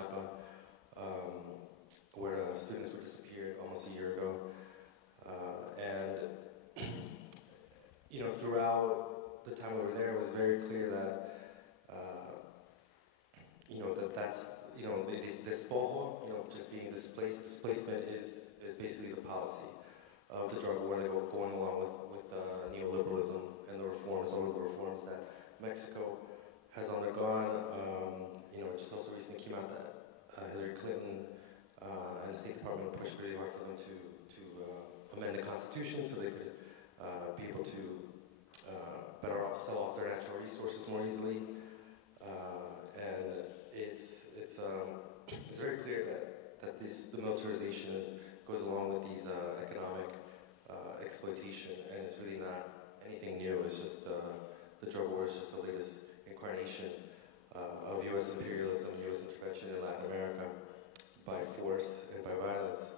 Napa, where students were disappeared almost a year ago. And throughout the time we were there, it was very clear that this despojo, just being displaced. Displacement is basically the policy of the drug war that go going along with neoliberalism and the reforms, all of the reforms that Mexico has undergone. Just also recently came out that Hillary Clinton and the State Department pushed really hard for them to amend the Constitution so they could be able to better sell off their natural resources more easily. And it's very clear that the militarization goes along with these economic exploitation, and it's really not anything new. It's just the drug war is just the latest incarnation of U.S. imperialism, U.S. intervention in Latin America by force and by violence.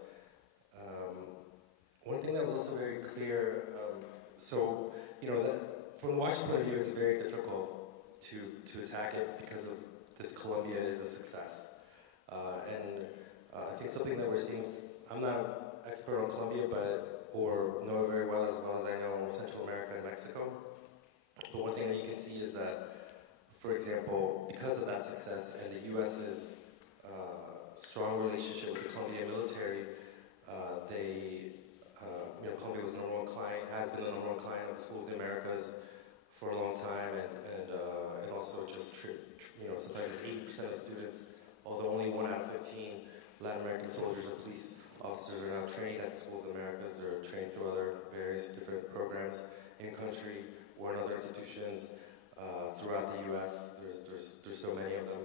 One thing that was also very clear, that from the Washington point of view, it's very difficult to attack it because of this Colombia is a success. And I think something that we're seeing, I'm not an expert on Colombia, or know it very well as I know Central America and Mexico. But one thing that you can see is that, for example, because of that success and the U.S.'s strong relationship with the Colombian military, Colombia was the number one client, has been the number one client of the School of the Americas for a long time, and also just sometimes 80% of the students, although only 1 out of 15 Latin American soldiers or police officers are now trained at the School of the Americas. They're trained through other various different programs in country or in other institutions throughout the U.S. There's so many of them.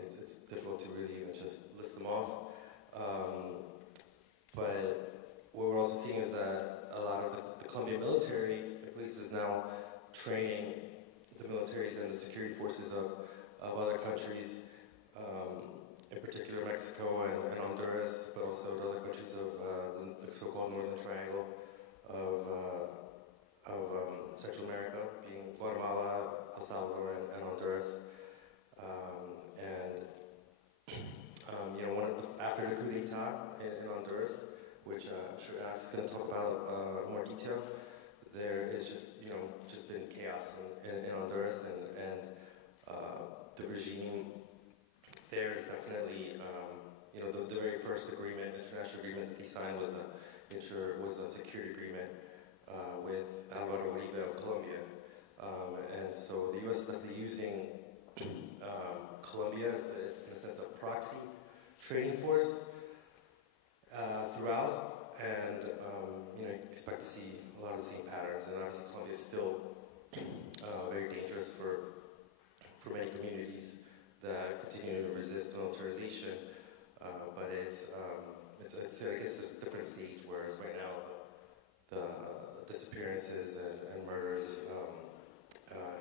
It's difficult to really even just list them off. But what we're also seeing is that a lot of the Colombian military, at least, is now training the militaries and the security forces of other countries, in particular Mexico and Honduras, but also the other countries of the so-called Northern Triangle of Central America, being Guatemala, El Salvador, and Honduras. After the coup d'etat in Honduras, which I'm sure Alex is going to talk about in more detail, there is just been chaos in Honduras, and the regime there is definitely the very first international agreement that they signed was a security agreement with Alvaro Uribe of Colombia, and so the U.S. is definitely using Colombia as in a sense a proxy trading force throughout, and you expect to see a lot of the same patterns. And obviously, Colombia is still very dangerous for many communities that continue to resist militarization. But it's I guess there's a different stage. Whereas right now, the disappearances and murders,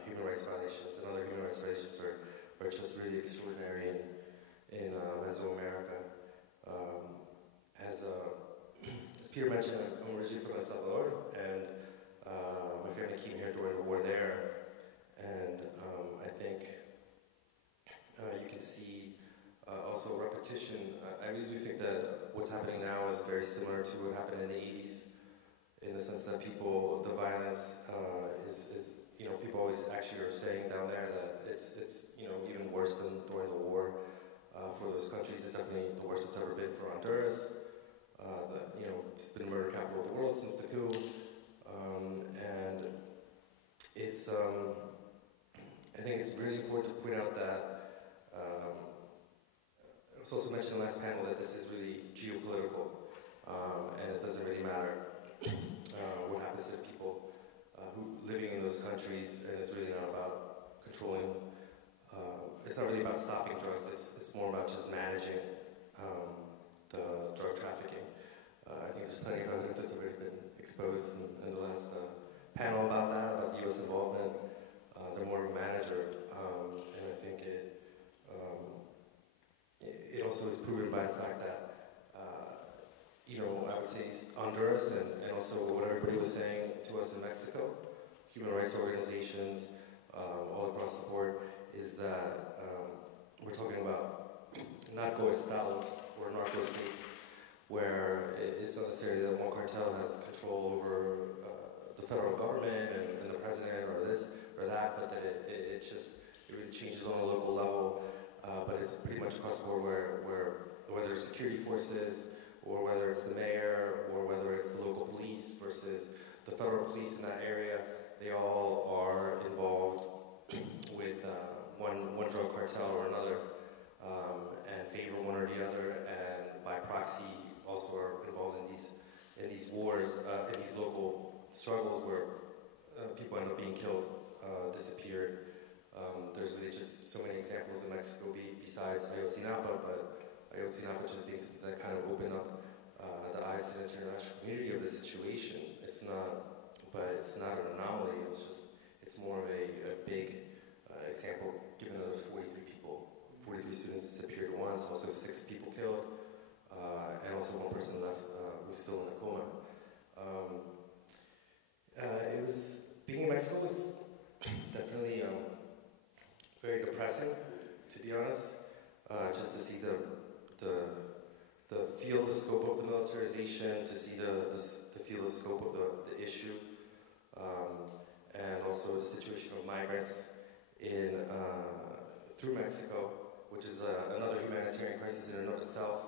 human rights violations, and other human rights violations are just really extraordinary in Mesoamerica. As Peter mentioned, I'm originally from El Salvador, and my family came here during the war there, and I think you can see also repetition. I really do think that what's happening now is very similar to what happened in the 80s, in the sense that the violence is people always actually are saying down there that it's even worse than during the war. For those countries, it's definitely the worst it's ever been for Honduras. It's been murder capital of the world since the coup, and it's. I think it's really important to point out that it was also mentioned in the last panel that this is really geopolitical, and it doesn't really matter what happens to people who living in those countries, and it's really not about controlling. It's not really about stopping drugs. It's more about just managing the drug trafficking. I think there's plenty of evidence that's already been exposed in the last panel about that, about U.S. involvement. They're more of a manager, and I think it also is proven by the fact that I would say Honduras and also what everybody was saying to us in Mexico, human rights organizations all across the board, is that we're talking about narco-estados or narco states where it's not necessarily that one cartel has control over the federal government and the president or this or that, but that it really changes on a local level. But it's pretty much across the board where whether it's security forces or whether it's the mayor or whether it's the local police versus the federal police in that area, they all are involved with one drug cartel or another, and favor one or the other, and by proxy also are involved in these wars, in these local struggles where people end up being killed, disappeared. There's really just so many examples in Mexico besides Ayotzinapa, but Ayotzinapa just being something that kind of opened up the eyes to the international community of the situation. It's not an anomaly. It's more of a big example, given that there's 43 students disappeared at once, also 6 people killed, and also 1 person left who's still in a coma. Being in Mexico was definitely very depressing, to be honest, just to see feel the scope of the militarization, to see feel the scope of the issue, and also the situation of migrants through Mexico, which is another humanitarian crisis in and of itself.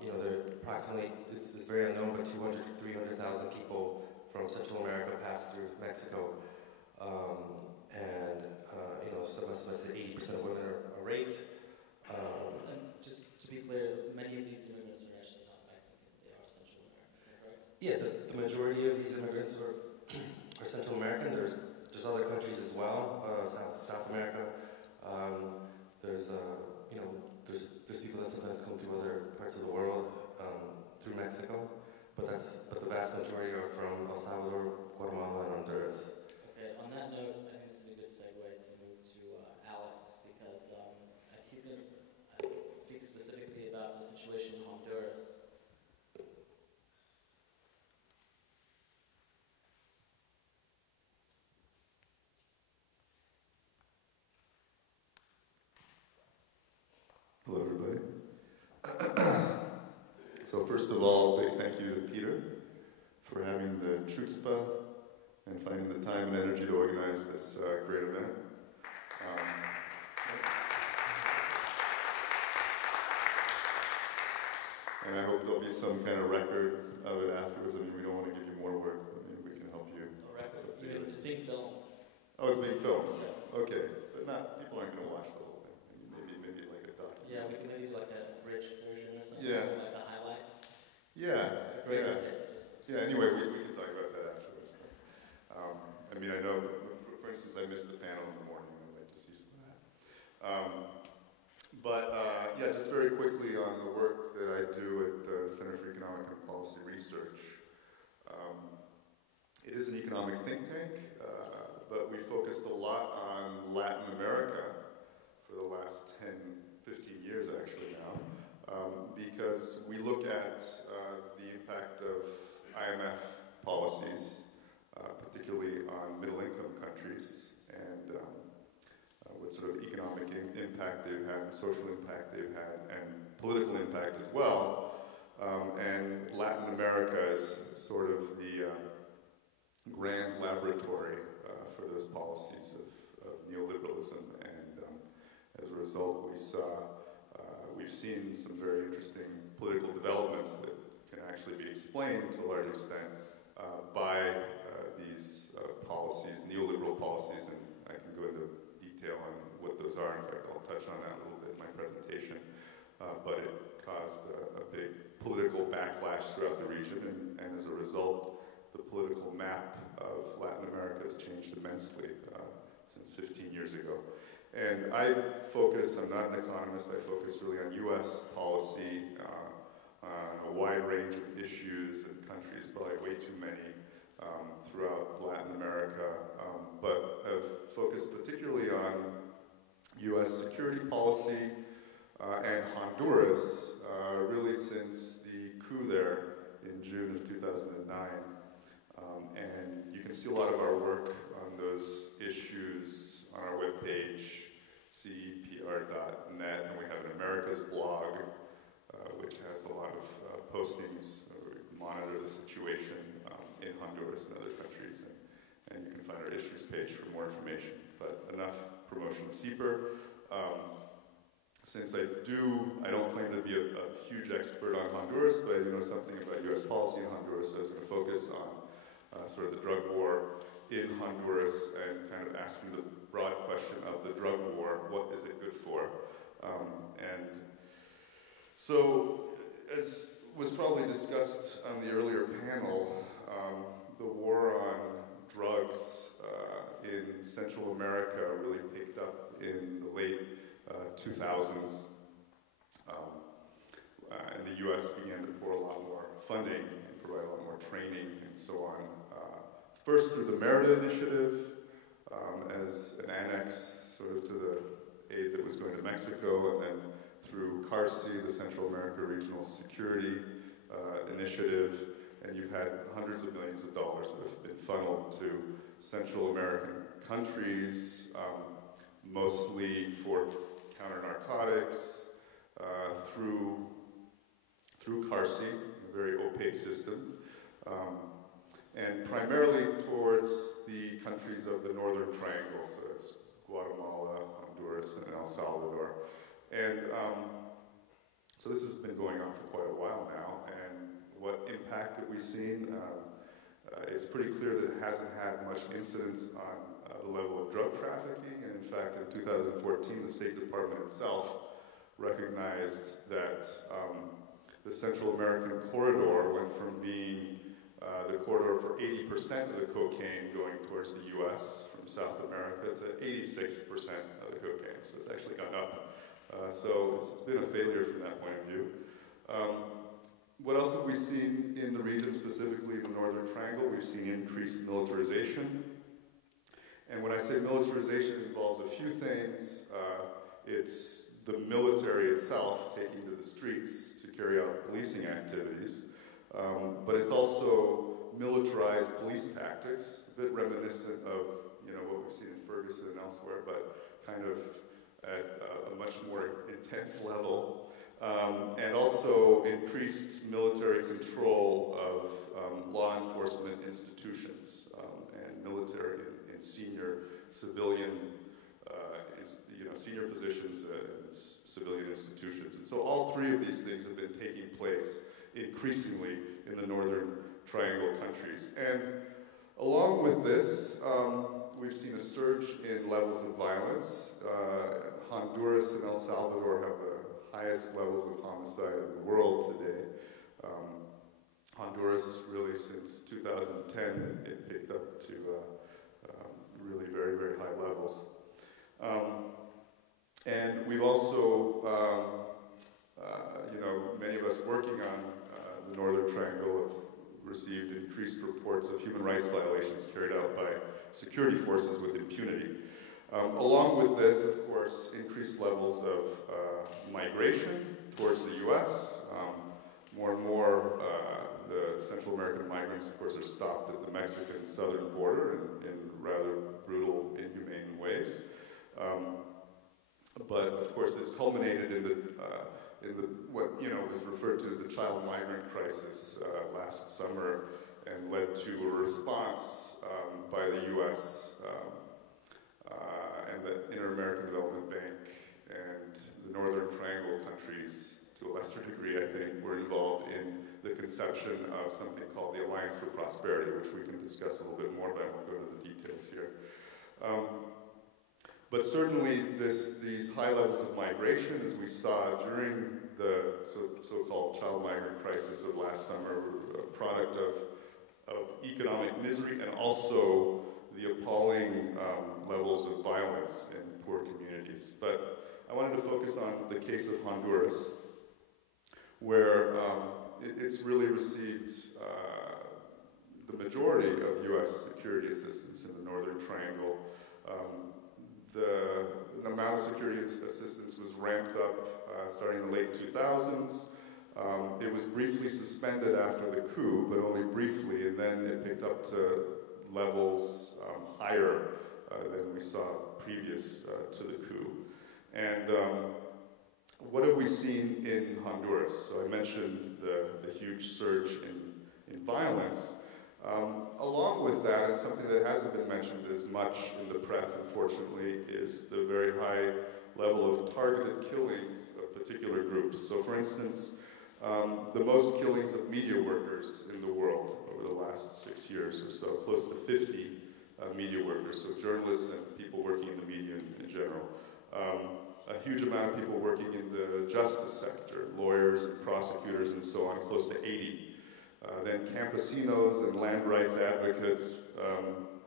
There are approximately, it's very unknown, but 200 to 300,000 people from Central America pass through Mexico. Some estimates that 80% of women are raped. And just to be clear, many of these immigrants are actually not Mexican, they are Central American, is that correct? Yeah, the majority of these immigrants are Central American. There's other countries as well, South America. There's people that sometimes come through other parts of the world through Mexico, but the vast majority are from El Salvador, Guatemala, and Honduras. Okay, on that note, I think this is a good segue to move to Alex, because he's going to speak specifically about the situation in Honduras. Hello, everybody. So first of all, big thank you to Peter for having the chutzpah and finding the time and energy to organize this great event. And I hope there'll be some kind of record of it afterwards. I mean, we don't want to give you more work, but maybe we can help you. A record? It's being filmed. Oh, it's being filmed? Yeah. Okay, but people aren't going to watch the whole thing. Maybe like a documentary. Yeah, we can maybe do like a bridge version or something, Yeah. like the highlights. Yeah. Greatest hits. Yeah, anyway, we can talk about that afterwards. But, I know, for instance, I missed the panel in the morning, and I'd like to see some of that. Yeah, just very quickly on the work that I do at the Center for Economic and Policy Research. It is an economic think tank, but we focused a lot on Latin America for the last 10, 15 years actually now, because we look at the impact of IMF policies, particularly on middle-income countries, and what sort of economic impact they've had, social impact they've had, and political impact as well. And Latin America is sort of the grand laboratory for those policies of neoliberalism, and as a result, we've seen some very interesting political developments that can actually be explained to a large extent by these policies, neoliberal policies, and I can go into detail on what those are. In fact, I'll touch on that a little bit in my presentation. But it caused a big political backlash throughout the region, and as a result, the political map of Latin America has changed immensely since 15 years ago. And I'm not an economist, I focus really on US policy, on a wide range of issues and countries, probably way too many throughout Latin America, but I've focused particularly on US security policy and Honduras, really since the coup there in June of 2009. And you can see a lot of our work on those issues on our webpage, cepr.net, and we have an American America's blog, which has a lot of postings. We monitor the situation in Honduras and other countries, and you can find our issues page for more information. But enough promotion of CPER. Since I don't claim to be a huge expert on Honduras, but I do know something about U.S. policy in Honduras, so I was going to focus on sort of the drug war in Honduras and kind of asking the broad question of the drug war, what is it good for? And so, as was probably discussed on the earlier panel, the war on drugs in Central America really picked up in the late 2000s, and the U.S. began to pour a lot more funding and provide a lot more training and so on. First through the Merida Initiative, as an annex sort of to the aid that was going to Mexico, and then through CARSI, the Central America Regional Security Initiative, and you've had hundreds of millions of dollars that have been funneled to Central American countries, mostly for counter-narcotics, through CARSI, a very opaque system, and primarily towards the countries of the Northern Triangle, so it's Guatemala, Honduras, and El Salvador. And so this has been going on for quite a while now, and what impact have we seen? It's pretty clear that it hasn't had much incidence on the level of drug trafficking, and in fact in 2014 the State Department itself recognized that the Central American corridor went from being the corridor for 80% of the cocaine going towards the US from South America to 86% of the cocaine, so it's actually gone up. So it's been a failure from that point of view. What else have we seen in the region, specifically in the Northern Triangle? We've seen increased militarization. And when I say militarization, it involves a few things. It's the military itself taking to the streets to carry out policing activities. But it's also militarized police tactics, a bit reminiscent of what we've seen in Ferguson and elsewhere, but kind of at a much more intense level. And also increased military control of law enforcement institutions and military and senior civilian, senior positions in civilian institutions. And so all three of these things have been taking place increasingly in the Northern Triangle countries. And along with this, we've seen a surge in levels of violence. Honduras and El Salvador have the highest levels of homicide in the world today. Honduras, really since 2010, it picked up to really very, very high levels. And we've also, many of us working on the Northern Triangle have received increased reports of human rights violations carried out by security forces with impunity. Along with this, of course, increased levels of migration towards the U.S. More and more, the Central American migrants, of course, are stopped at the Mexican southern border in rather brutal, inhumane ways. But of course, this culminated in what was referred to as the child migrant crisis last summer, and led to a response by the U.S. And the Inter-American Development Bank and the Northern Triangle countries, to a lesser degree, I think, were involved in the conception of something called the Alliance for Prosperity, which we can discuss a little bit more, but I won't go into the details here. But certainly these high levels of migration, as we saw during the so-called child migrant crisis of last summer, were a product of economic misery and also the appalling levels of violence in poor communities. But I wanted to focus on the case of Honduras, where it's really received the majority of U.S. security assistance in the Northern Triangle. The amount of security assistance was ramped up starting in the late 2000s. It was briefly suspended after the coup, but only briefly, and then it picked up to levels higher than we saw previous to the coup. And what have we seen in Honduras? So I mentioned the huge surge in violence. Along with that, and something that hasn't been mentioned as much in the press, unfortunately, is the very high level of targeted killings of particular groups. So for instance, the most killings of media workers in the world over the last 6 years or so, close to 50 media workers, so journalists and people working in the media in general. A huge amount of people working in the justice sector, lawyers and prosecutors and so on, close to 80. Then campesinos and land rights advocates,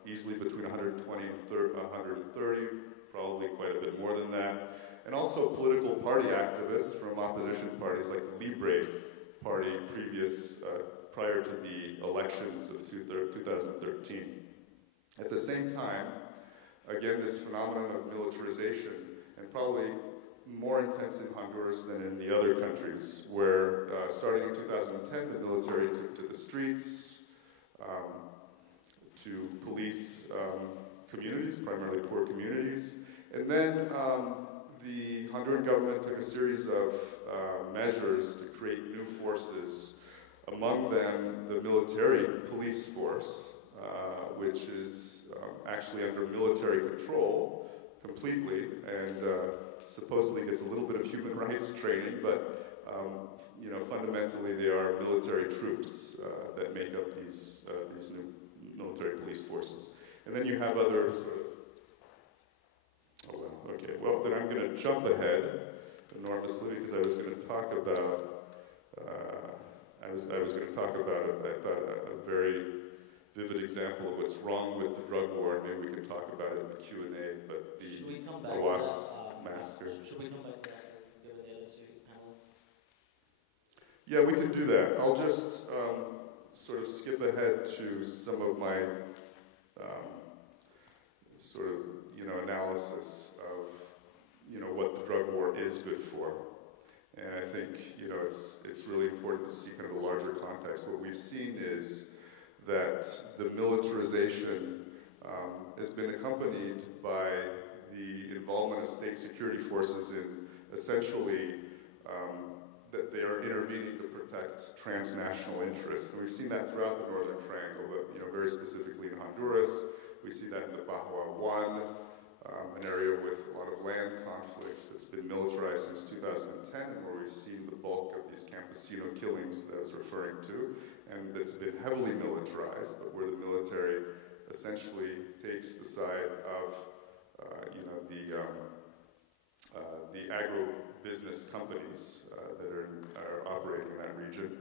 easily between 120 and 130, probably quite a bit more than that. And also political party activists from opposition parties like the Libre Party prior to the elections of 2013. At the same time, again, this phenomenon of militarization, and probably more intense in Honduras than in the other countries, where starting in 2010, the military took to the streets to police communities, primarily poor communities. And then the Honduran government took a series of measures to create new forces, among them the military police force, which is actually under military control completely, and supposedly gets a little bit of human rights training, but you know, fundamentally they are military troops that make up these new military police forces. And then you have other sort of, oh well, okay, well then I'm going to jump ahead enormously because I was going to talk about I was going to talk about a very vivid example of what's wrong with the drug war. Maybe we can talk about it in the Q&A, but the Awas massacre. Should we come back to that and go to the other two panelists? Yeah, we can do that. I'll just sort of skip ahead to some of my sort of, you know, analysis of, you know, what the drug war is good for. And I think, you know, it's really important to see kind of the larger context. What we've seen is that the militarization has been accompanied by the involvement of state security forces in essentially that they are intervening to protect transnational interests. And we've seen that throughout the Northern Triangle, but, you know, very specifically in Honduras. We see that in the Bahua One, an area with a lot of land conflicts that's been militarized since 2010, and where we've seen the bulk of these campesino killings that I was referring to, and that's been heavily militarized, but where the military essentially takes the side of, you know, the agro-business companies that are operating in that region.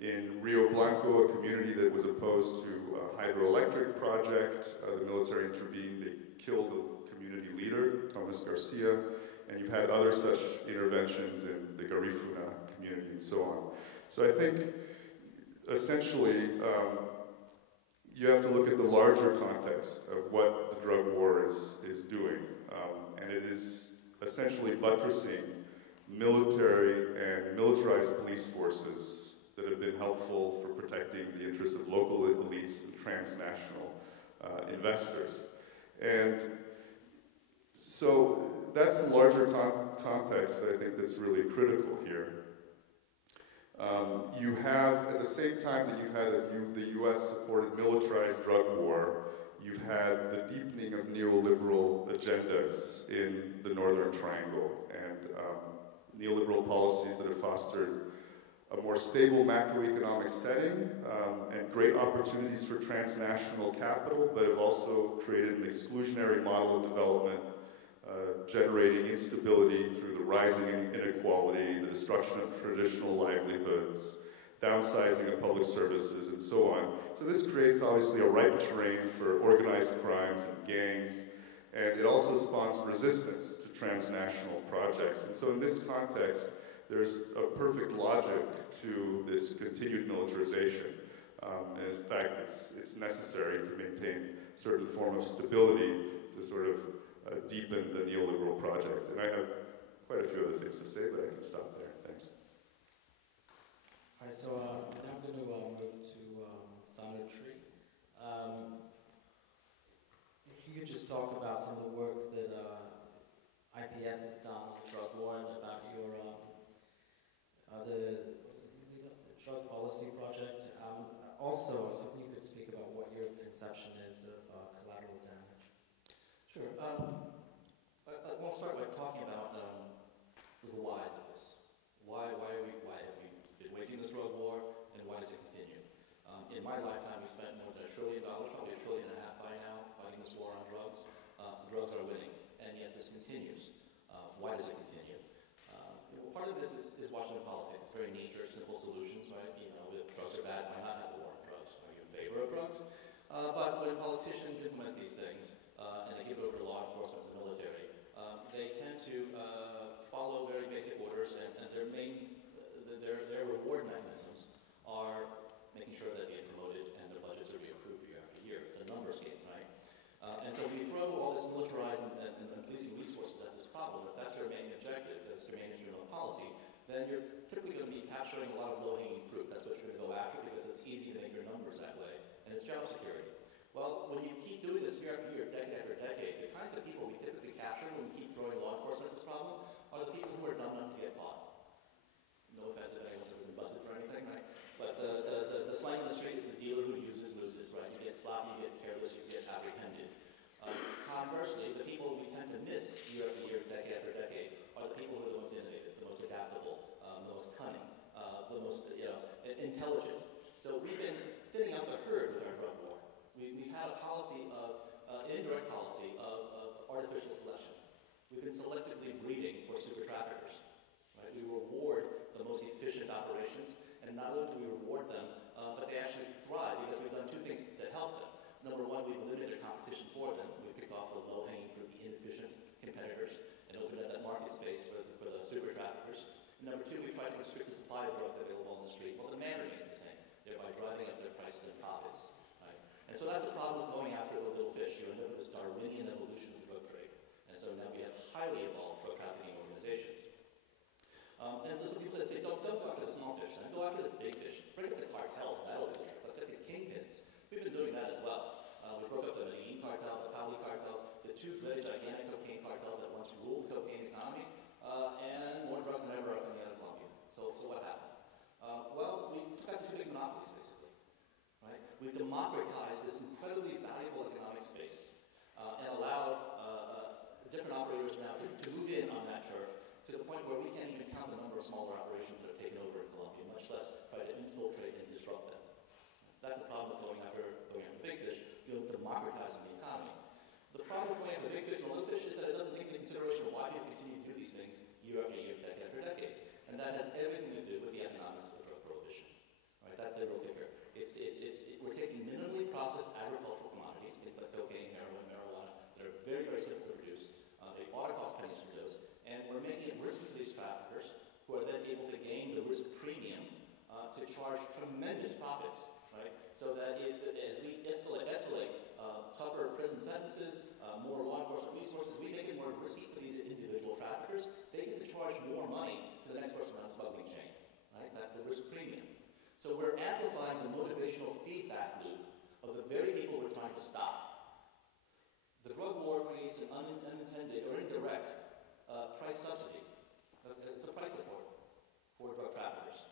In Rio Blanco, a community that was opposed to a hydroelectric project, the military intervened. They killed the community leader, Thomas Garcia, and you've had other such interventions in the Garifuna community and so on. So I think, essentially, you have to look at the larger context of what the drug war is doing, and it is essentially buttressing military and militarized police forces that have been helpful for protecting the interests of local elites and transnational investors. And so that's the larger context that I think that's really critical here. You have, at the same time that you've had the US-supported militarized drug war, you've had the deepening of neoliberal agendas in the Northern Triangle, and neoliberal policies that have fostered a more stable macroeconomic setting and great opportunities for transnational capital, but have also created an exclusionary model of development, generating instability through the rising inequality, the destruction of traditional livelihoods, downsizing of public services, and so on. So this creates obviously a ripe terrain for organized crimes and gangs, and it also spawns resistance to transnational projects. And so in this context, there's a perfect logic to this continued militarization. And in fact, it's necessary to maintain a certain form of stability to sort of deepen the neoliberal project. And I have quite a few other things to say, but I can stop there. Thanks. All right, so now I'm going to move to Sanutri. If you could just talk about some of the work that IPS has done on the drug war and about your In my lifetime, we spent more than $1 trillion, probably $1.5 trillion by now, fighting this war on drugs. Drugs are winning, and yet this continues. Why does it continue? Part of this is Washington politics. It's very knee-jerk, simple solutions, right? You know, if drugs are bad, why not have a war on drugs? Are you in favor of drugs? But when politicians implement these things, and they give it over to law enforcement and the military, they tend to follow very basic orders, and their reward mechanisms are making sure that they get promoted and their budgets are being approved year after year. It's a numbers game, right? And so when you throw all this militarized and policing resources at this problem, if that's your main objective, that's your main instrument of policy, then you're typically going to be capturing a lot of low-hanging fruit. That's what you're going to go after because it's easy to make your numbers that way, and it's job security. Well, when you keep doing this year after year, decade after decade, the kinds of people we typically capture when we keep throwing law enforcement at this problem are the people who are dumb enough to get caught. No offense if anyone's ever been busted for anything, right? But the slang on the street is the dealer who uses loses, right? You get sloppy, you get careless, you get apprehended. Conversely, the people we tend to miss year after year, decade after decade, are the people who are the most innovative, the most adaptable, the most cunning, the most intelligent. So we've been thinning out the herd with our drug war. We've had a policy of, an indirect policy of artificial selection. We've been selectively breeding for super traffickers. Right? We reward the most efficient operations, and not only do we reward them, but they actually thrive because we've done two things to help them. Number one, we've limited competition for them. We've picked off the low-hanging fruit, the inefficient competitors, and opened up that market space for the super traffickers. And number two, we've tried to restrict the supply of drugs available on the street. Well, the demand remains the same, thereby driving up their prices and profits. Right? And so that's the problem with going after the little fish. You end up with this Darwinian evolution of the drug trade. And so now we have highly evolved drug trafficking organizations. And so some people say, don't go after the small fish, then go after the big fish. Break up the cartels, that'll be the trick. Let's get the kingpins. We've been doing that as well. We broke up the Medellin cartel, the Cali cartels, the two dreaded gigantic cocaine cartels that once ruled the cocaine economy, and more drugs than ever are coming out of Colombia. So what happened? Well, we took out the two big monopolies, basically. Right? We've democratized this incredibly valuable economic space and allowed different operators now to move in on that turf to the point where we can't even count the number of smaller operations that have taken over in Colombia, much less try to infiltrate and disrupt them. So that's the problem with going after big fish. You're democratizing the economy. The problem with going after the big fish and little fish is that it doesn't take into consideration why people continue to do these things year after year, decade after decade. And that has everything to do with the economics of drug prohibition. Right? That's the real kicker. We're taking minimally processed agricultural commodities, things like cocaine, heroin, marijuana, that are very, very simple to produce. They ought to cost pennies to produce. And we're making it risky for these traffickers, who are then able to gain the risk premium to charge tremendous profits. Right? So that as we escalate tougher prison sentences, more law enforcement resources, we make it more risky for these individual traffickers. They get to charge more money to the next person on the smuggling chain. Right? That's the risk premium. So we're amplifying the motivational feedback loop of the very people we're trying to stop. The drug war creates an unintended or indirect price subsidy. It's a price support for drug traffickers.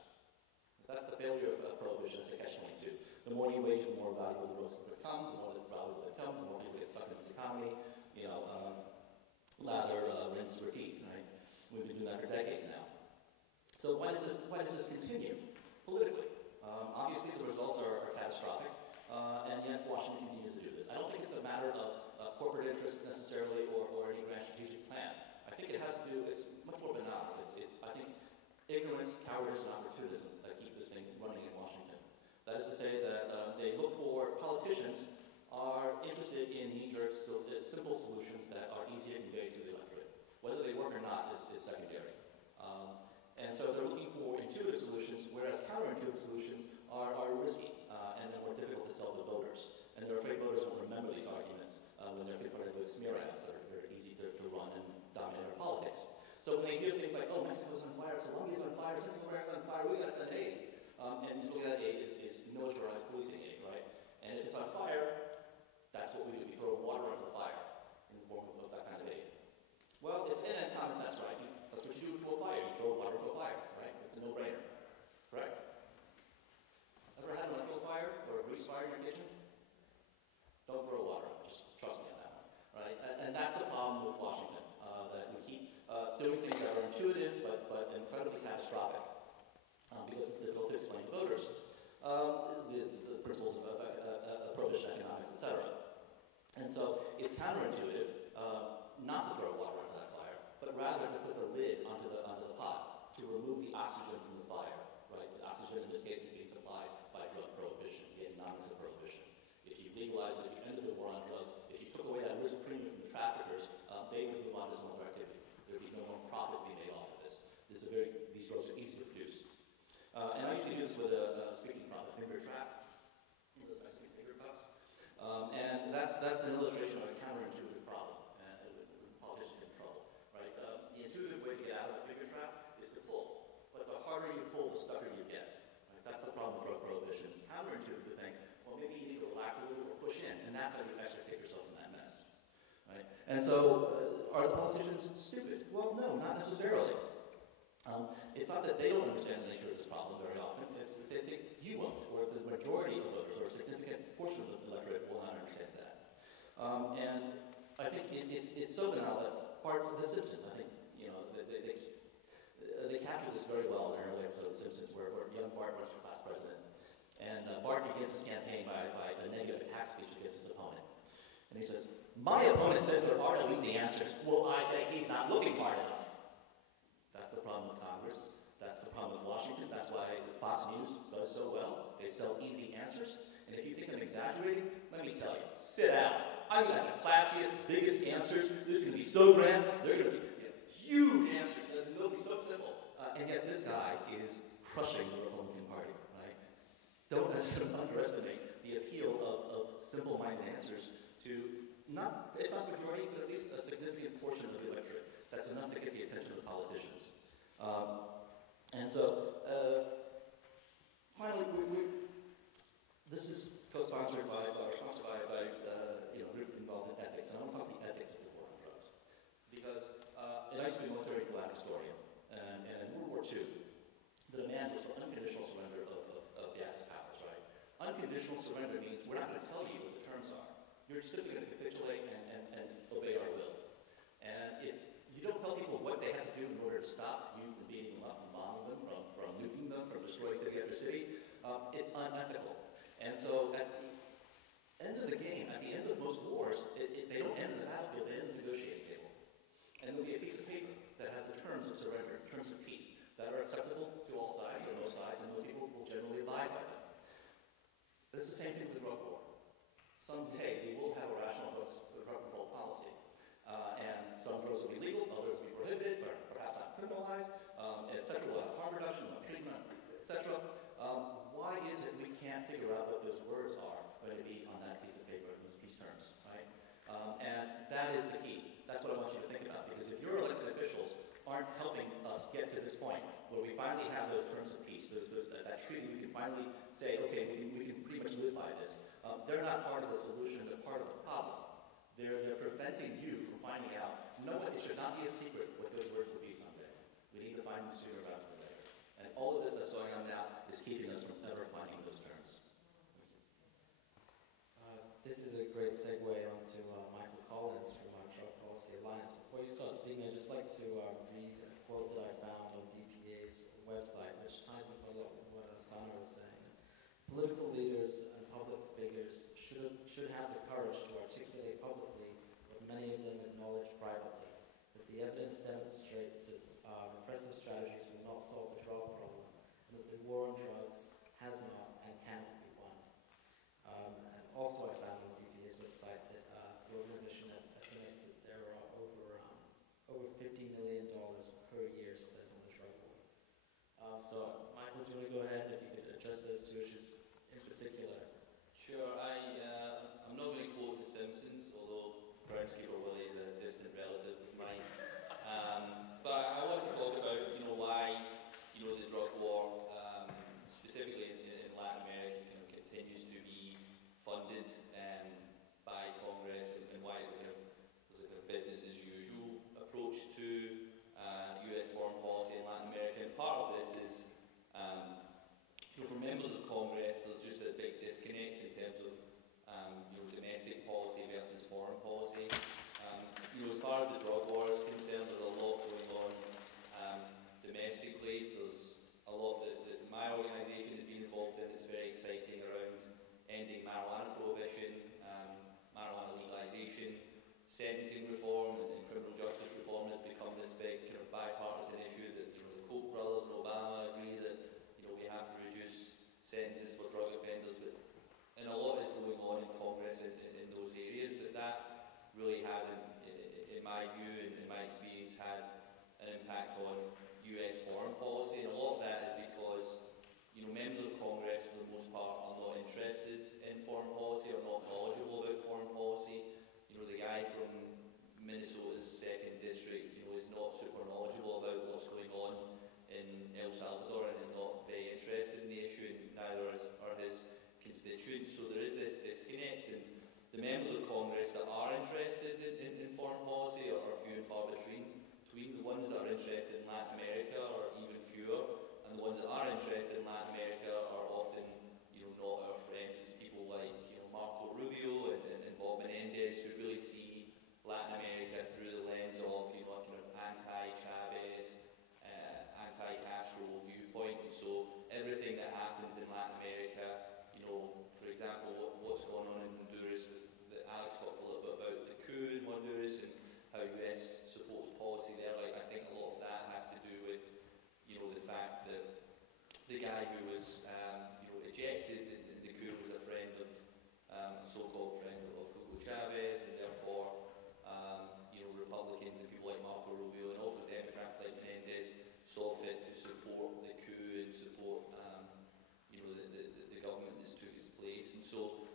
That's the failure of prohibition. That's the catch-22. The more you wage, the more valuable the drugs will become. The more valuable they become, the more people get sucked into this economy. Lather, rinse, repeat. Right? We've been doing that for decades now. So why does this continue politically? Obviously, the results are catastrophic, and yet Washington continues to do this. I don't think it's a matter of corporate interest necessarily, or any grand strategic plan. I think it has to do. It's much more benign. I think ignorance, cowardice, and opportunism that keep this thing running in Washington. That is to say that they look for politicians are interested in knee-jerk, simple solutions that are easy to convey to the electorate. Whether they work or not is secondary. And so they're looking for intuitive solutions, whereas counterintuitive solutions are risky and then more difficult to sell to voters. And they're afraid voters won't remember these arguments when they're confronted with smear ads that are very easy to run and dominate our politics. So when they hear things like, oh, Mexico's on fire, Colombia's on fire, Central America's on fire, we gotta send aid. And look at that aid is militarized policing aid, right? And if it's on fire, that's what we do. We throw water on the fire in the form of that kind of aid. Well, it's common sense, right? That's what you do to a fire. You throw water to a fire, right? It's a no-brainer, correct? Ever had an electrical fire or a grease fire in your kitchen? Don't throw water on it. Just trust me on that one, right? And that's the problem with Washington, that we keep doing things that are intuitive but incredibly catastrophic because it's difficult to explain to voters. The counterintuitive not to throw water onto that fire, but rather to put the lid onto the pot to remove the oxygen from the fire. Right? The oxygen in this case is being supplied by drug prohibition, the economics of prohibition. If you legalize it, if you ended the war on drugs, if you took away that risk premium from the traffickers, they would move on to some other activity. There would be no more profit to be made off of this. These drugs are easy to produce. And I usually do this with a speaking prop, a finger trap. Those nice big finger cups. And that's an illustration of a counterintuitive problem. Politicians in trouble, right? The intuitive way to get out of a finger trap is to pull. But the harder you pull, the stucker you get. Right? That's the problem with drug prohibition. It's counterintuitive to think, well, maybe you need to relax a little or push in, and that's how you actually take yourself in that mess. Right? And so, are the politicians stupid? Well, no, not necessarily. It's not that they don't understand the nature of this problem very often. It's that they think you won't, or the majority of voters, or a significant portion of the electorate will not understand that. And I think it's so banal that parts of The Simpsons, I think, they capture this very well in an early episode of The Simpsons, where young Bart runs for class president, and Bart begins his campaign by a negative attack speech against his opponent. And he says, "My opponent says there are no easy answers. Well, I say he's not looking hard enough." That's the problem with Congress. That's the problem with Washington. That's why Fox News does so well. They sell easy answers. And if you think I'm exaggerating, let me tell you, sit down. I'm going to have the classiest, biggest answers. This is going to be so grand. They're going to be huge answers. They'll be so simple. And yet this guy is crushing the Republican Party, right? Don't underestimate the appeal of simple-minded answers to not, if not the majority, but at least a significant portion of the electorate. That's enough to get the attention of politicians. And so, finally, this is co-sponsored by, or sponsored by a group involved in ethics. And I want to talk about the ethics of the war on drugs. Because I used to be a military Black historian. And in World War II, the demand was for unconditional surrender of gas powers, right? Unconditional surrender means we're not going to tell you what the terms are. You're simply going to capitulate and obey our will. And if you don't tell people what they have to do in order to stop you from beating them up, from bombing them, from nuking them, from destroying city after city, it's unethical. And so at the end of the game, at the end of most wars, they don't end in the battlefield, they end in the negotiating table. And there'll be a piece of paper that has the terms of surrender, terms of peace, that are acceptable to all sides or no sides, and most people will generally abide by them. It's the same thing with the drug war. Someday we will have a rational drug control policy. And some drugs will be legal, others will be prohibited, but perhaps not criminalized, etc. We'll have harm reduction, we'll have treatment, etc. Why is it we can't figure out what those words are going to be on that piece of paper, those peace terms, right? And that is the key. That's what I want you to think about, because if your elected officials aren't helping us get to this point where we finally have those terms of peace, that treaty, we can finally say, okay, we can pretty much live by this. They're not part of the solution, they're part of the problem. They're preventing you from finding out. No, it should not be a secret what those words will be someday. We need to find them sooner rather than later. And all of this that's going on now is keeping us from ever finding those terms. This is a great segue onto Michael Collins from our Drug Policy Alliance. Before you start speaking, I'd just like to read a quote that I found on DPA's website, which ties up a lot with what Asana was saying. Political leaders and public figures should have the courage to articulate publicly what many of them acknowledge privately, that the evidence demonstrates that repressive strategies will not solve the drug problem, and that the war on drugs has not and cannot be won. And also I found on DPA's website that the organization estimates that there are over $50 million per year spent on the drug war. So Michael, do you want to go ahead if you could address those two issues in particular? Sure. I'm not going to quote The Simpsons, although Groundskeeper Willie is a distant relative of mine. But I want to talk about, why, the drug war, specifically in Latin America, continues to be funded by Congress, and why there's a business as usual approach to U.S. foreign policy in Latin America. And part of this is, for members of Congress, there's just a big disconnect in terms of the guy who was ejected in the coup was a friend of a so-called friend of Hugo Chavez, and therefore Republicans and people like Marco Rubio and also Democrats like Menendez saw fit to support the coup and support the government that's took its place. And so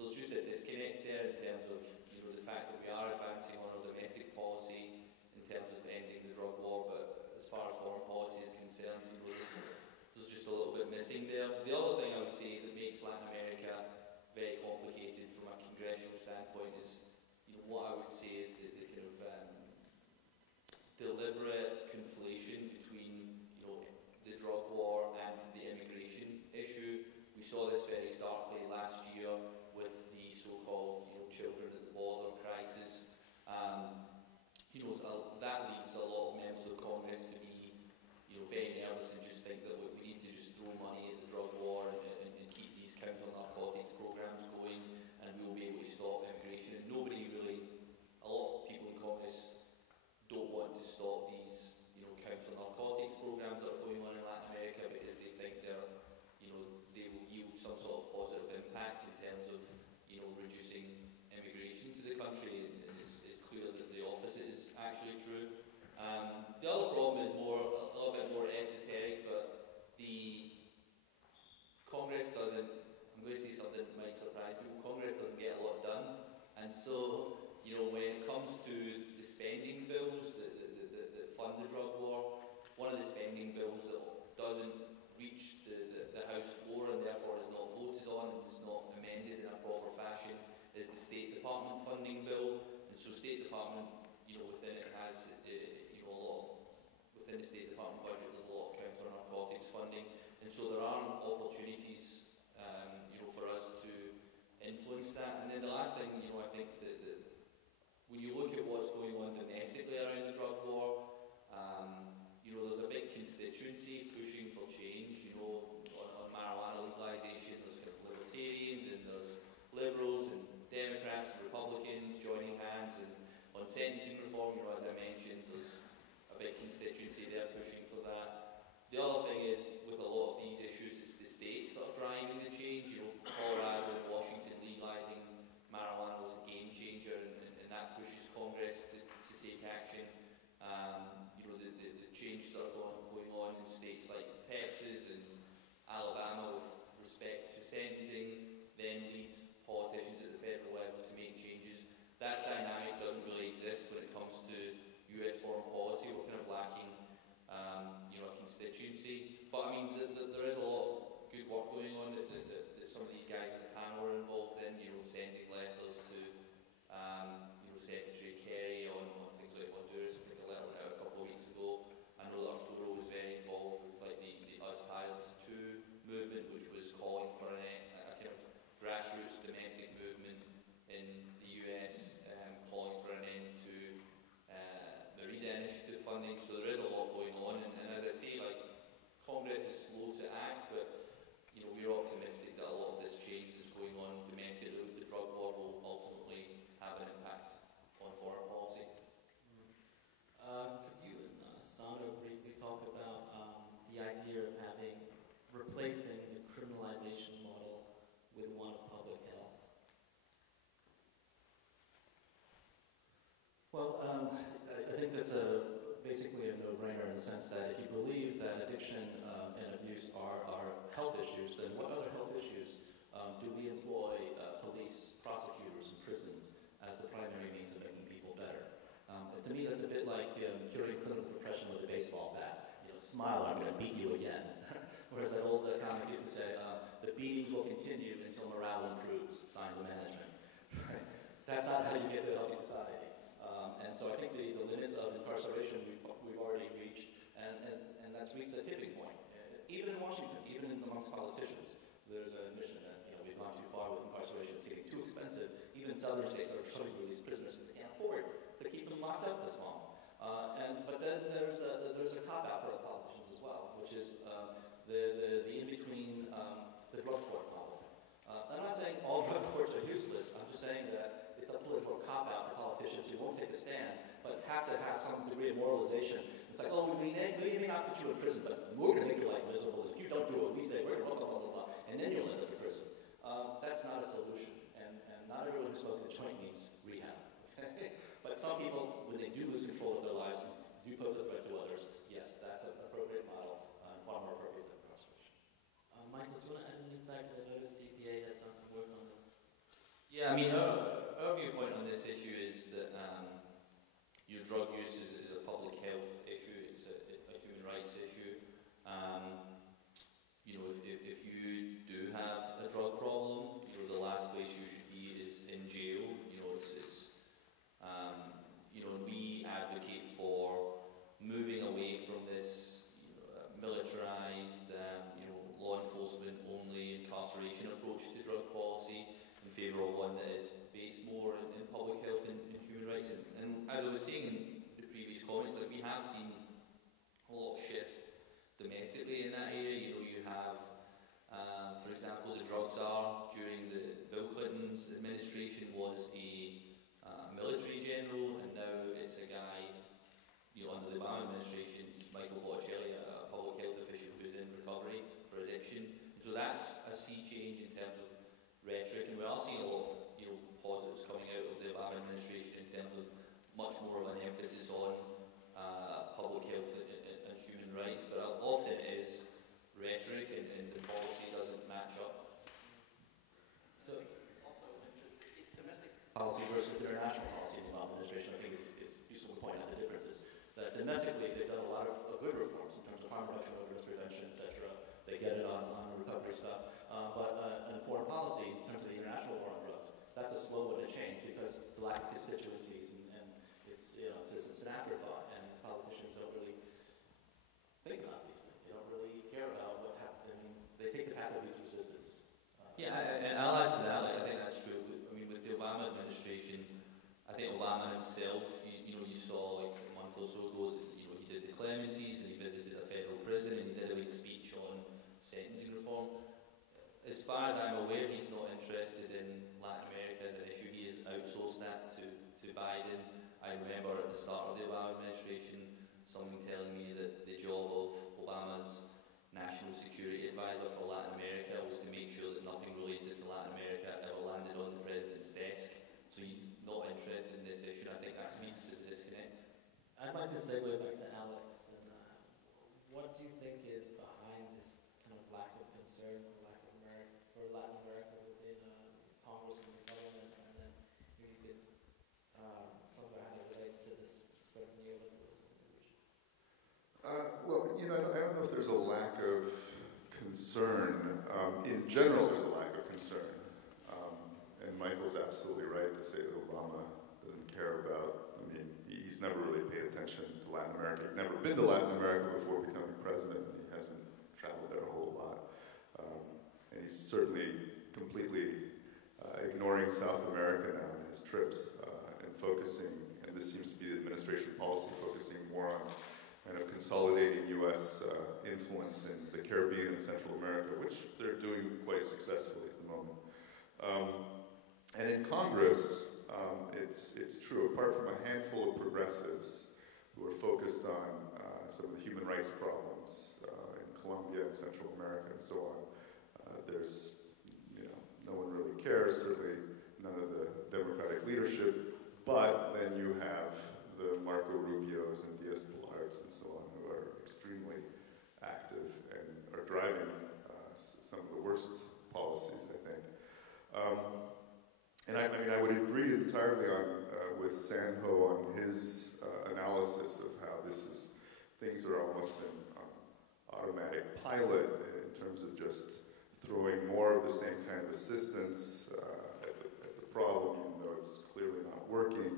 there's just a disconnect there in terms of the fact that we are advancing on our domestic policy in terms of ending the drug war, but as far as foreign policy is concerned, there's just a little bit missing there. The other thing I would say that makes Latin America very complicated from a congressional standpoint is what I would say is the kind of deliberate conflation between the drug war and the immigration issue. We saw this very starkly last year with the so-called children at the border crisis. That leads a lot of members of Congress to be very nervous and just think that we need to just throw money at the drug war and keep these counter narcotics programs going, and we'll be able to stop immigration. And nobody really, a lot of people in Congress don't want to stop these counter narcotics programs that are going on in Latin America because they think they will yield some sort of positive impact in terms of reducing immigration to the country, and it's clear that the opposite is actually true. The other problem is a little bit more esoteric, but the Congress doesn't, I'm going to say something that might surprise people, Congress doesn't get a lot done, and so when it comes to the spending bills that fund the drug war, one of the spending bills that doesn't reach the House floor and therefore is not voted on and is not amended in a proper fashion is the State Department funding bill. And so State Department, within it has within the State Department budget there's a lot of counter-narcotics funding, and so there aren't opportunities for us to influence that. And then the last thing, I think that when you look at what's going on domestically around the drug war, there's a big constituency pushing for change, on marijuana legalization. There's kind of libertarians and there's liberals and Democrats and Republicans joining hands, and on sentencing reform, as I mentioned, there's a big constituency there pushing for that. The other thing is, with a lot of these issues, it's the states that are driving the change. Colorado and Washington legalizing marijuana was a game changer, and that pushes Congress to take action. The changes that are going on in states like Texas and Alabama with respect to sentencing then leads politicians at the federal level to make changes. That dynamic doesn't really exist when it comes to US foreign policy. We're kind of lacking a constituency. But I mean, there is a lot of good work going on that some of these guys in the panel are involved in, sending letters to Secretary Kerry on things like Honduras. I think a letter went out a couple of weeks ago. I know that Arturo was very involved with the Us Highland 2 movement, which was calling for a kind of grassroots domestic movement in the US, calling for an end to the REDA initiative funding. So there is a lot going on, and as I say, Congress is slow to act, but we're optimistic that a lot of this change that's going on domestically with the drug war will ultimately have an impact on foreign policy. Could you and Sandro briefly talk about the idea of replacing the criminalization model with one of public health? Well, I think that's basically a no-brainer in the sense that if you believe that addiction and abuse are health issues, then what other health issues do we employ police, prosecutors, and prisons as the primary means of making people better? To me, that's a bit like curing clinical depression with a baseball bat. Smile, I'm going to beat you again. Whereas that old comic used to say, the beatings will continue until morale improves, sign the management. Right? That's not how you get to a healthy society. And so I think the limits of incarceration we've already reached, and that's reached a tipping point. Even in Washington, even amongst politicians, there's an admission that we've gone too far with incarceration. It's getting too expensive. Even southern states are trying to release prisoners because they can't afford to keep them locked up this long. But then there's a cop-out for politicians as well, which is the in-between the drug court model. I'm not saying all drug courts are useless. I'm just saying that it's a political cop-out for politicians who won't take a stand, but have to have some degree of moralization. It's like, we may not put you in prison, but we're going to make your life miserable if not a solution, and not everyone who smokes a joint needs rehab. Okay? But some people, when they do lose control of their lives, do pose a threat to others, yes, that's an appropriate model, far more appropriate than incarceration. Michael, do you want to add anything to that? Because I noticed DPA has done some work on this. Yeah, I mean, our viewpoint on this issue is that your drug use is a public health issue, it's a human rights issue. You know, if you do have a drug problem, you know, the last place you should be is in jail. You know, you know, we advocate for moving away from this, you know, militarized, you know, law enforcement only incarceration approach to drug policy in favour of one that is based more in public health and human rights. And as I was saying in the previous comments, like we have seen a lot of shift domestically in that area. You know, you have, for example, the drug czar during the Bill Clinton's administration was a military general, and now it's a guy, you know, under the Obama administration, it's Michael Botticelli, a public health official who's in recovery for addiction. And so that's a sea change in terms of rhetoric, and we are seeing a lot of, you know, positives coming out of the Obama administration in terms of much more of an emphasis on public health and human rights, but often it is rhetoric and the policy doesn't match up. So, also domestic policy versus international policy in the Obama administration, I think is useful to point out the differences. That domestically, they've done a lot of good reforms in terms of harm reduction, overdose prevention, etc. They get it on recovery stuff. But in foreign policy, in terms of the international war on drugs, that's a slow one to change because the lack of constituencies and it's, you know, it's an afterthought, and politicians don't really think about these things. They don't really care about what happened. I mean, they take the path of least resistance. Yeah, and I'll add to that. Like, I think that's true. I mean, with the Obama administration, I think Obama himself, you know, you saw like a month or so ago, you know, he did the clemencies and he visited a federal prison and he did a big speech on sentencing reform. As far as I'm aware, he's not interested in Latin America as an issue. He has outsourced that to Biden. I remember at the start of the Obama administration, someone telling me that the job of Obama's national security advisor for Latin America was to make sure that nothing related to Latin America ever landed on the president's desk. So he's not interested in this issue. I think that speaks to the disconnect. I'd like to segue back to Alex. And what do you think is behind this kind of lack of concern for Latin America within Congress and the government? And then maybe you could talk about how it relates to this spread of neoliberalism in the region. Well, you know, I don't know if there's a lack of concern. In general, there's a lack of concern. And Michael's absolutely right to say that Obama doesn't care about, I mean, he's never really paid attention to Latin America. He'd never been to Latin America before becoming president. He hasn't traveled there a whole lot. And he's certainly completely ignoring South America now in his trips and focusing, and this seems to be the administration policy, focusing more on kind of consolidating U.S. influence in the Caribbean and Central America, which they're doing quite successfully at the moment. And in Congress, it's true, apart from a handful of progressives who are focused on some of the human rights problems in Colombia and Central America and so on, there's, you know, no one really cares, certainly none of the Democratic leadership, but then you have the Marco Rubios and Diaz-Balards and so on who are extremely active and are driving some of the worst policies, I think. And I mean, I would agree entirely with Sanho on his analysis of how things are almost in automatic pilot in terms of just throwing more of the same kind of assistance at the problem, even though it's clearly not working.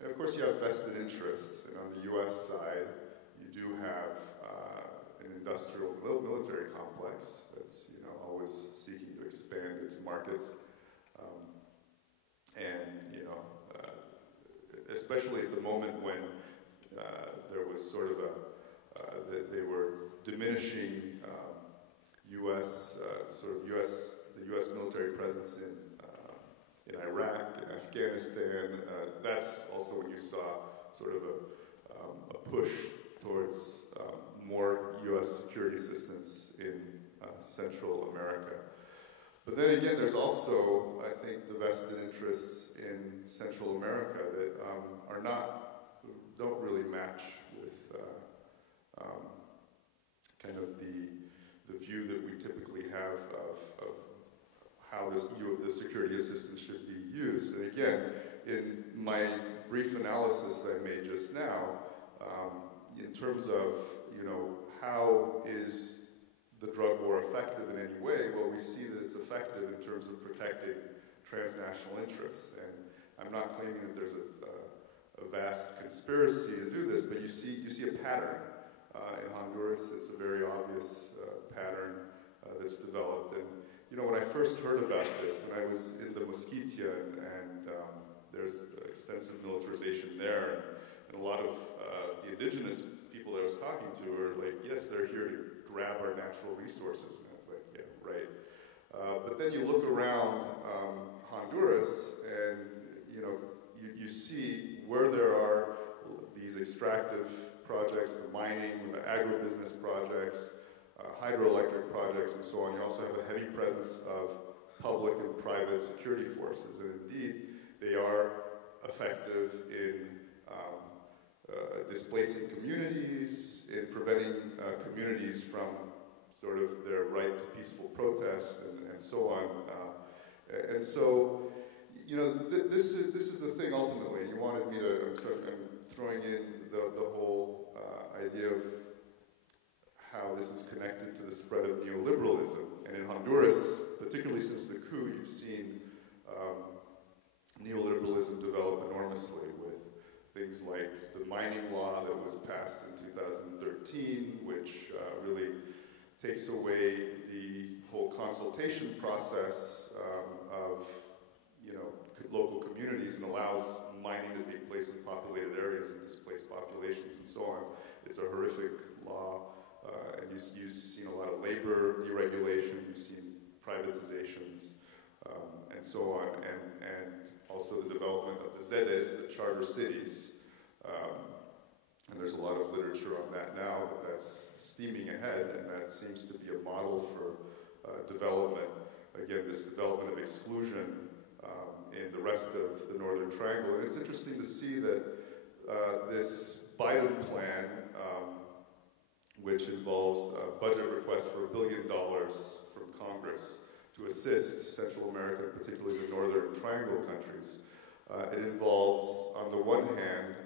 And of course, you have vested interests. And on the U.S. side, you do have an industrial military complex that's, you know, always seeking to expand its markets. And, you know, especially at the moment when there was sort of they were diminishing U.S. the U.S. military presence in Iraq, in Afghanistan. That's also when you saw sort of a push towards more U.S. security assistance in Central America. But then again, there's also, I think, the vested interests in Central America that don't really match with kind of the view that we typically have of how the security assistance should be used. And again, in my brief analysis that I made just now, in terms of, how is the drug war effective in any way? Well, we see that it's effective in terms of protecting transnational interests. And I'm not claiming that there's a vast conspiracy to do this, but you see a pattern. In Honduras, it's a very obvious pattern that's developed. And when I first heard about this, when I was in the Mosquitia, and there's extensive militarization there, and a lot of the indigenous people that I was talking to were like, yes, they're here to grab our natural resources. And I was like, yeah, right. But then you look around Honduras, and you see where there are these extractive projects, the mining, the agribusiness projects, hydroelectric projects, and so on. You also have a heavy presence of public and private security forces, and indeed, they are effective in displacing communities, in preventing communities from sort of their right to peaceful protest, and so on. And so, this is the thing ultimately. You wanted me to, I'm throwing in the whole idea of how this is connected to the spread of neoliberalism. And in Honduras, particularly since the coup, you've seen neoliberalism develop enormously with things like the mining law that was passed in 2013, which really takes away the whole consultation process of local communities and allows mining to take place in populated areas and displaced populations and so on. It's a horrific law, and you've seen a lot of labor deregulation, you've seen privatizations, and so on, and also the development of the ZEDEs, the charter cities, and there's a lot of literature on that now, but that's steaming ahead, and that seems to be a model for development. Again, this development of exclusion in the rest of the Northern Triangle. And it's interesting to see that this Biden plan, which involves a budget request for $1 billion from Congress to assist Central America, particularly the Northern Triangle countries, it involves, on the one hand,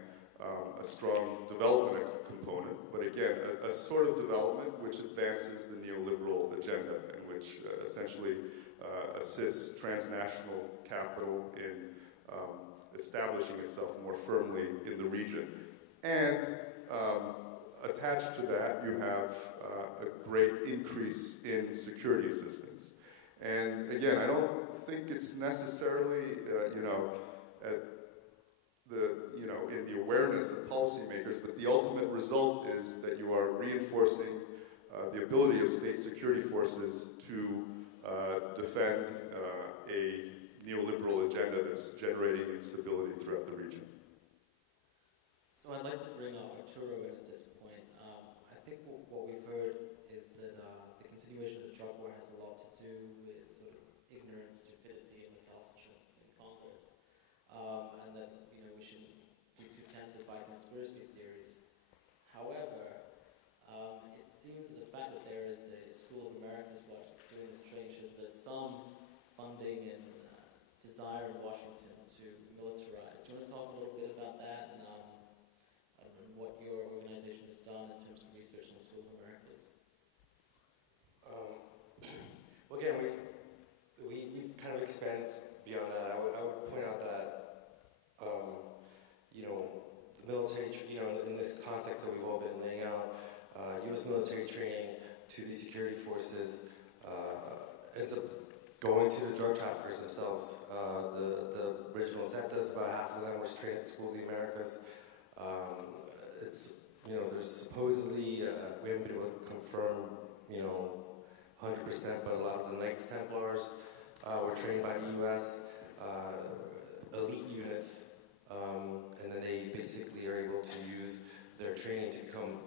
a strong development component, but again, a sort of development which advances the neoliberal agenda and which essentially assists transnational capital in establishing itself more firmly in the region. And attached to that, you have a great increase in security assistance. And again, I don't think it's necessarily, at in the awareness of policymakers, but the ultimate result is that you are reinforcing the ability of state security forces to defend a neoliberal agenda that's generating instability throughout the region. So I'd like to bring Arturo in at this point. I think what we've heard is that the continuation of the drug war has a lot to do with sort of ignorance, stupidity, and recalcitrance in Congress, and that we shouldn't be too tempted by conspiracy theories. However, it seems that the fact that there is a School of Americans Watch that's doing this training shows there's some funding and desire in Washington to militarize. Do you want to talk a little bit about that and what your organization has done in terms of research in the School of Americas? Well, again, we've kind of expanded beyond that. I would point out that, the military, in this context that we've all been laying out, U.S. military training to the security forces ends up going to the drug traffickers themselves. The original Zetas, about half of them were trained at the School of the Americas. It's, there's supposedly, we haven't been able to confirm, 100%, but a lot of the Knights Templars were trained by the U.S. Elite units, and then they basically are able to use their training to become,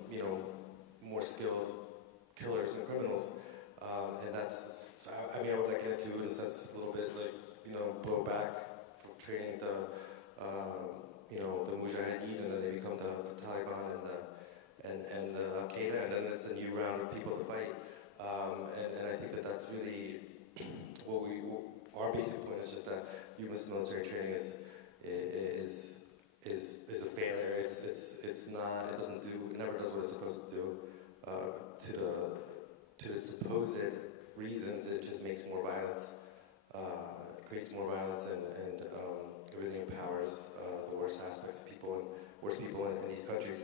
more skilled killers and criminals. And that's, I mean, I would liken it to, in a sense, a little bit like, blowback for training the Mujahideen, and then they become the Taliban and Al Qaeda, and then it's a new round of people to fight. And I think that's really our basic point is just that U.S. military training is a failure. It's not. It doesn't do. It never does what it's supposed to do. To the supposed reasons, it just makes more violence, creates more violence, and it really empowers the worst aspects of people and worst people in these countries.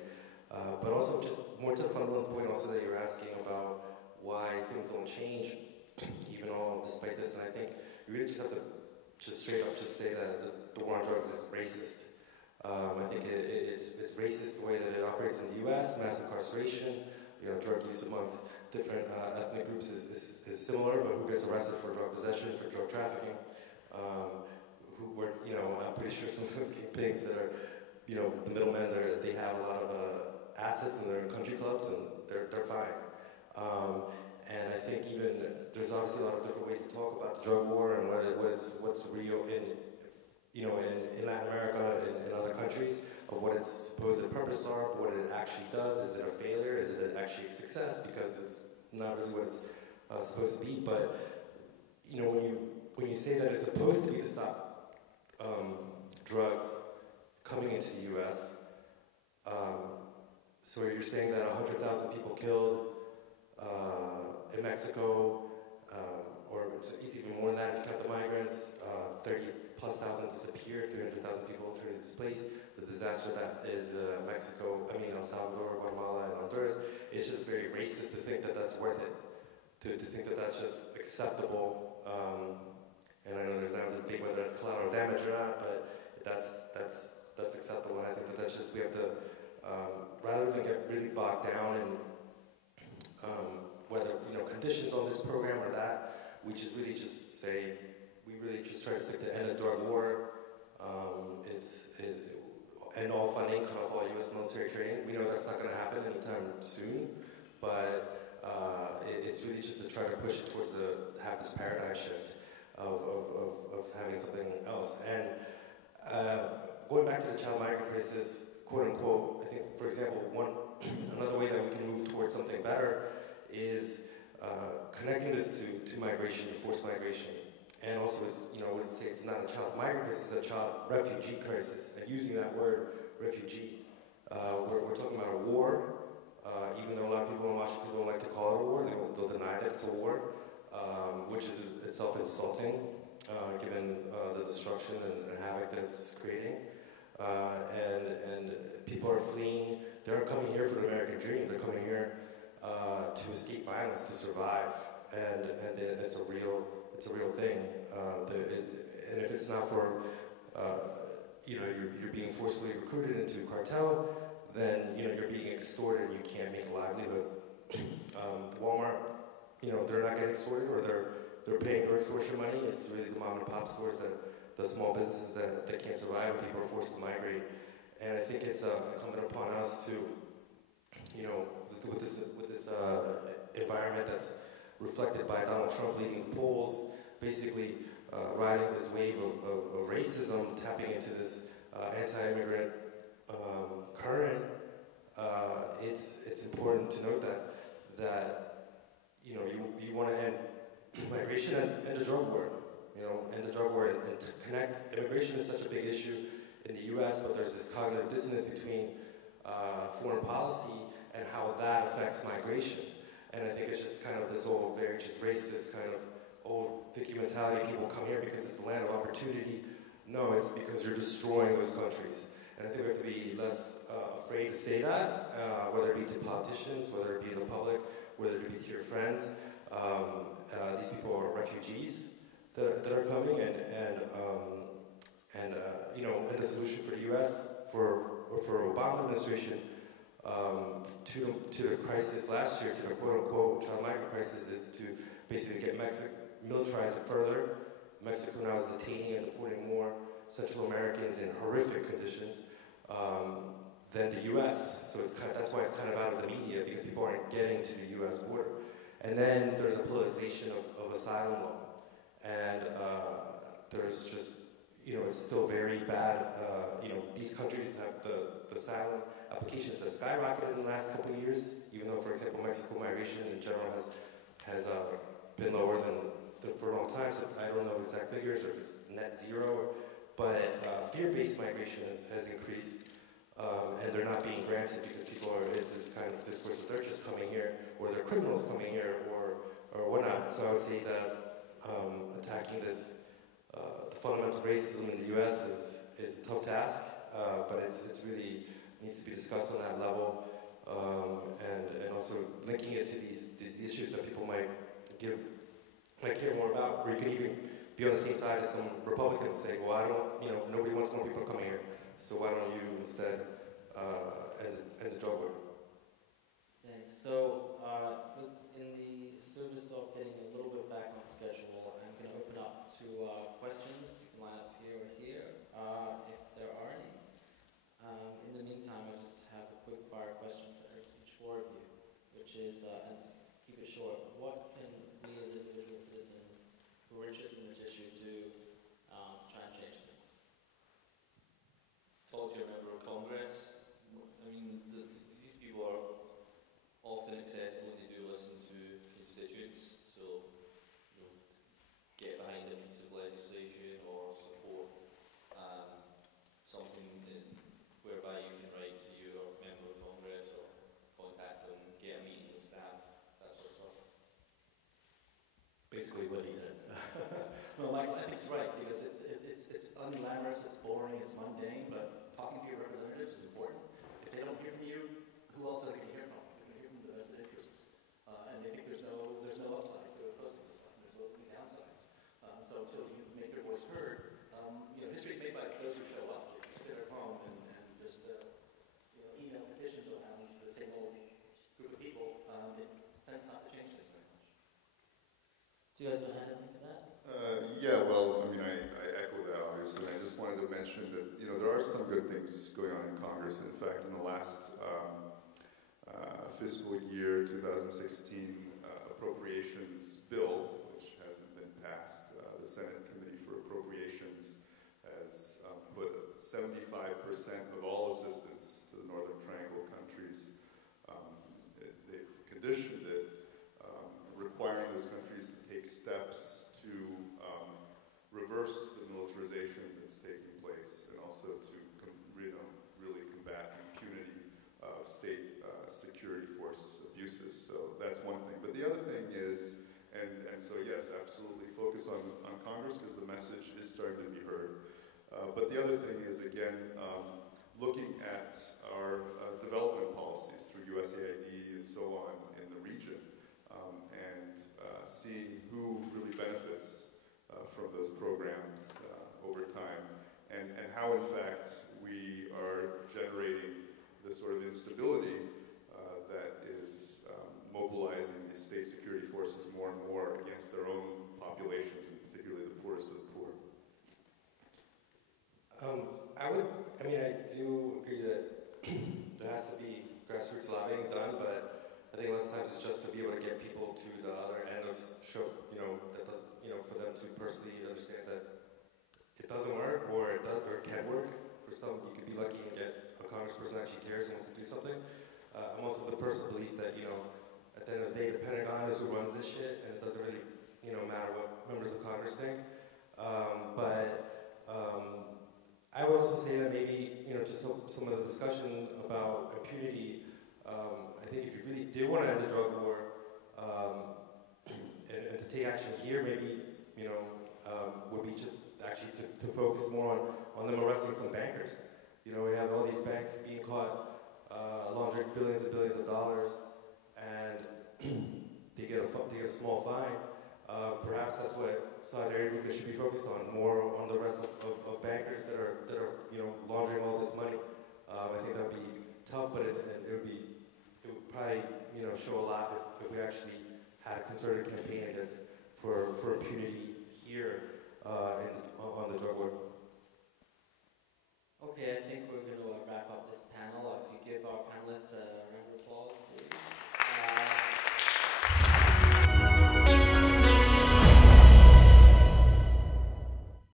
But also, just more to the fundamental point, also that you're asking about why things don't change, even all despite this. And I think you really just have to just straight up just say that the war on drugs is racist. I think it's racist the way that it operates in the U.S. Mass incarceration, drug use amongst different ethnic groups is similar, but who gets arrested for drug possession, for drug trafficking? I'm pretty sure some of those kingpins that are, the middlemen, they have a lot of assets and they're in country clubs and they're fine. And I think even there's obviously a lot of different ways to talk about the drug war and what's real in Latin America and in other countries, of what its supposed purpose are, what it actually does. Is it a failure? Is it actually a success? Because it's not really what it's supposed to be. But when you say that it's supposed to be to stop drugs coming into the U.S., so you're saying that 100,000 people killed in Mexico, or it's even more than that if you count the migrants, 30,000+ disappeared, 300,000 people turned displaced. The disaster that is El Salvador, Guatemala, and Honduras. It's just very racist to think that that's worth it, to think that that's just acceptable. And I know there's now the debate whether that's collateral damage or not, but that's acceptable. And I think that's just, we have to, rather than get really bogged down in whether conditions on this program or that, we just really just say, we really just try to stick to end the drug war. End all funding, cut off all U.S. military training. We know that's not going to happen anytime soon, but it's really just to try to push it towards have this paradigm shift of having something else. And going back to the child migrant crisis, quote unquote, I think, for example, another way that we can move towards something better is connecting this to migration, forced migration. And also, I wouldn't say it's not a child migrant crisis, it's a child refugee crisis. And using that word, refugee, we're talking about a war, even though a lot of people in Washington don't like to call it a war, they'll deny that it's a war, which is itself insulting, given the destruction and havoc that it's creating. And people are fleeing, they're coming here for the American dream, they're coming here to escape violence, to survive, and it's a real thing. And if it's not for, you're being forcibly recruited into a cartel, then you're being extorted. You can't make a livelihood. Walmart, they're not getting extorted, or they're paying for extortion money. It's really the mom and pop stores, the small businesses that can't survive when people are forced to migrate. And I think it's incumbent upon us to, with this environment that's reflected by Donald Trump leading the polls, basically riding this wave of racism, tapping into this anti-immigrant current. It's important to note that you want to end migration and the drug war, end the drug war, and to connect. Immigration is such a big issue in the U.S., but there's this cognitive dissonance between foreign policy and how that affects migration. And I think it's just kind of this old, very just racist kind of old thicky mentality. People come here because it's the land of opportunity. No, it's because you're destroying those countries. And I think we have to be less afraid to say that, whether it be to politicians, whether it be in the public, whether it be to your friends. These people are refugees that are coming, and the solution for the U.S. for Obama administration to the crisis last year, to the quote-unquote child migrant crisis, is to basically get Mexico, militarize it further. Mexico now is detaining and deporting more Central Americans in horrific conditions than the U.S. So that's why it's kind of out of the media, because people aren't getting to the U.S. border. And then there's a politicization of asylum law. And there's just, it's still very bad. These countries have the asylum applications have skyrocketed in the last couple of years, even though, for example, Mexico migration in general has been lower than for a long time. So I don't know exact figures or if it's net zero, but fear-based migration has increased, and they're not being granted because it's this kind of discourse that they're just coming here, or they're criminals coming here, or whatnot. So I would say that attacking this fundamental racism in the U.S. is a tough task, but it's really needs to be discussed on that level, and also linking it to these issues that people might care more about. Or you can even be on the same side as some Republicans say, well, I don't, nobody wants more people coming here, so why don't you instead end the drug war? Thanks. So, in the service of getting a little bit back on schedule, I'm going to open up to questions. You can line up here or here, if there are any. In the meantime, I just have a quick fire question for each four of you, which is, and keep it short, what can we as individual citizens who are interested in this issue do to try and change things? Talk to your member of Congress. I mean, these people are often accessible. They do listen to constituents, so get behind a piece of legislation or support something whereby you can write to your member of Congress or contact them, get a meeting with staff, that sort of stuff. Basically what he said. No, Michael, I think he's right, because it's unglamorous, it's boring, it's mundane, but talking to your representatives is important. If they don't hear from you, who else are they going to hear from? They're going to hear from the vested interests. And they think there's no upside to opposing this stuff. There's no downsides. So until you make your voice heard, history is made by those who show up. If you sit at home and just email petitions around the same old group of people, it tends not to change things very much. Do you guys want to add anything to that? Yeah, well, I echo that, obviously. I just wanted to mention that, there are some good things going on in Congress. In fact, in the last fiscal year, 2016, appropriations bill, which hasn't been passed, the Senate Committee for Appropriations has put 75% of all assistance to the Northern Triangle countries. They've conditioned it, requiring those countries to take steps to reverse the militarization that's taking place, and also to really combat impunity of state security force abuses. So that's one thing. But the other thing is, and so yes, absolutely focus on Congress, because the message is starting to be heard. But the other thing is, again, looking at our development policies through USAID and so on in the region, and seeing who really benefits from those programs over time, and how in fact we are generating the sort of instability that is mobilizing the state security forces more and more against their own populations, and particularly the poorest of the poor. I do agree that there has to be grassroots lobbying done, but I think lots of times it's just to be able to get people to the other end of that does, for them to personally understand that it doesn't work, or it does, or it can work. For some, you could be lucky and get a congressperson that actually cares and wants to do something. I'm also of the personal belief that, at the end of the day, the Pentagon is who runs this shit, and it doesn't really, matter what members of Congress think. I would also say that maybe, just some of the discussion about impunity, I think if you really did want to end the drug war, and to take action here, maybe, would be just actually to focus more on them arresting some bankers. We have all these banks being caught laundering billions and billions of dollars, and they get a small fine. Perhaps that's what Saudi Arabia should be focused on, more on the rest of bankers that are laundering all this money. I think that would be tough, but it would probably show a lot if we actually had a concerted campaign for impunity here on the drug war. Okay, I think we're going to wrap up this panel. Could you give our panelists a round of applause?